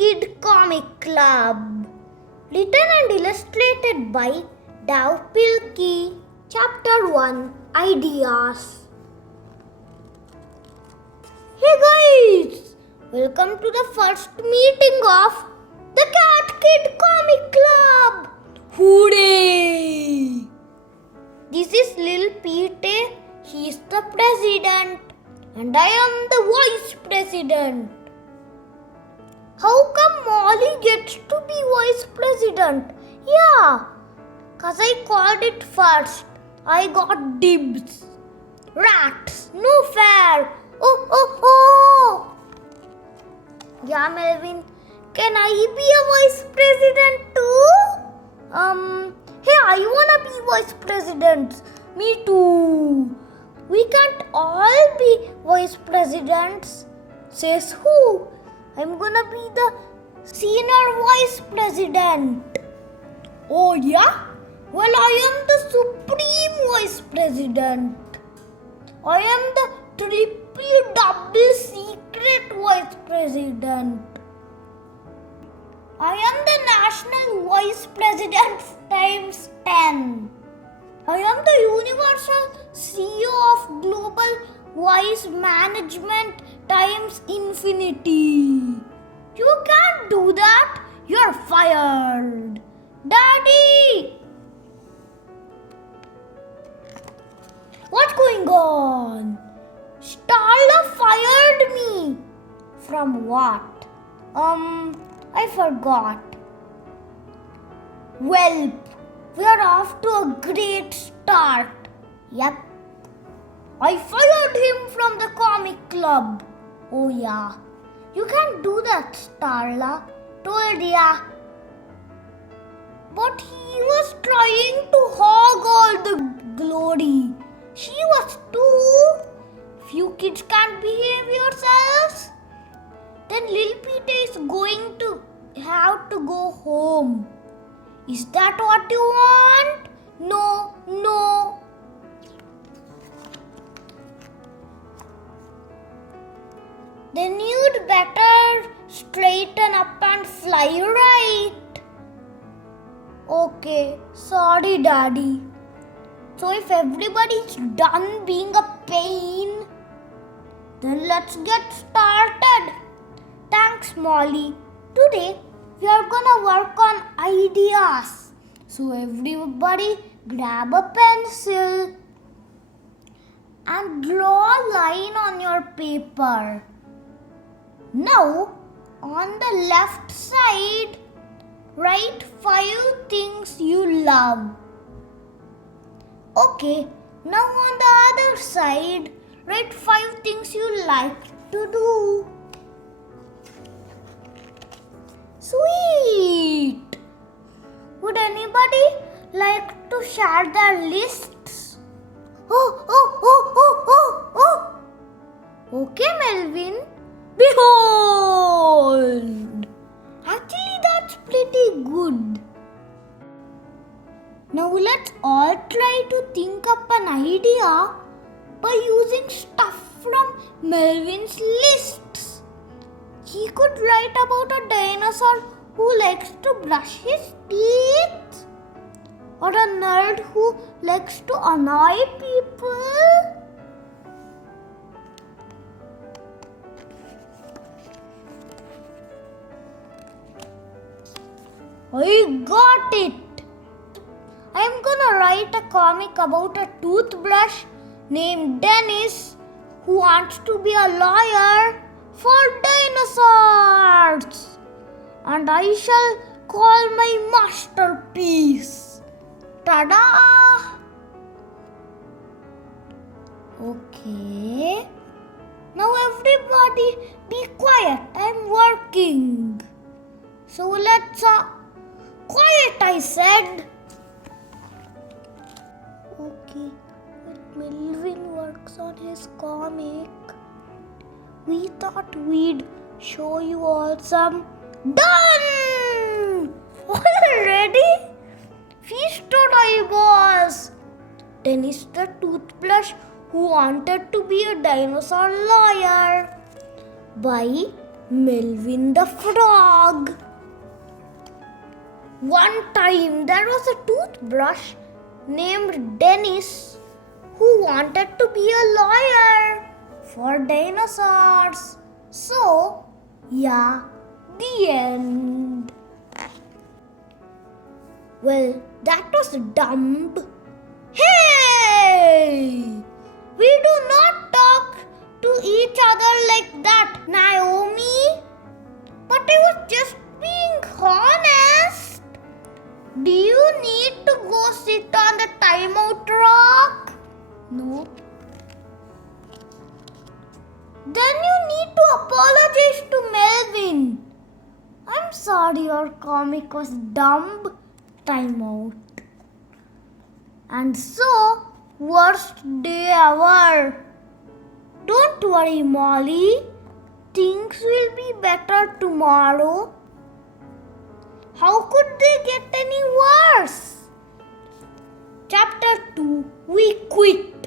Kid Comic Club. Written and illustrated by Dav Pilkey. Chapter 1, Ideas. Hey guys! Welcome to the first meeting of the Cat Kid Comic Club. Hooray! This is Lil Pete. He is the president and I am the vice president. How come Molly gets to be vice president? Yeah, cause I called it first. I got dibs. Rats, no fair. Oh. Yeah, Melvin, can I be a vice president too? Hey, I wanna be vice president. Me too. We can't all be vice presidents. Says who? I'm gonna be the senior vice president. Oh yeah? Well, I am the supreme vice president. I am the triple double secret vice president. I am the national vice president times 10. I am the universal CEO of global vice management times infinity. You can't do that. You're fired. Daddy! What's going on? Starla fired me. From what? I forgot. Well, we're off to a great start. Yep. I fired him from the comic club. Oh yeah. You can't do that, Starla. Told ya. But he was trying to hog all the glory. She was too. If you kids can't behave yourselves, then Lil Pete is going to have to go home. Is that what you want? No. Then you'd better straighten up and fly right. Okay, sorry Daddy. So if everybody's done being a pain, then let's get started. Thanks Molly. Today we are gonna work on ideas. So everybody grab a pencil and draw a line on your paper. Now on the left side, write 5 things you love. Okay, now on the other side, write 5 things you like to do. Sweet! Would anybody like to share their lists? Oh. Okay, Melvin. Behold! Actually, that's pretty good. Now let's all try to think up an idea by using stuff from Melvin's lists. He could write about a dinosaur who likes to brush his teeth, or a nerd who likes to annoy people. I got it! I am gonna write a comic about a toothbrush named Dennis who wants to be a lawyer for dinosaurs. And I shall call my masterpiece. Ta-da! Okay. Now everybody be quiet. I'm working. So let's quiet, I said. Okay, when Melvin works on his comic, we thought we'd show you all some done! Already? Feast or eyeballs? Dennis the toothbrush who wanted to be a dinosaur lawyer by Melvin the Frog. One time there was a toothbrush named Dennis who wanted to be a lawyer for dinosaurs. So, yeah, the end. Well, that was dumb. Hey! We do not talk to each other like that, Naomi. But I was just being honest. Do you need to go sit on the timeout rock? No. Then you need to apologize to Melvin. I'm sorry your comic was dumb. Timeout. And so, worst day ever. Don't worry, Molly. Things will be better tomorrow. How could they get any worse? Chapter 2. We quit.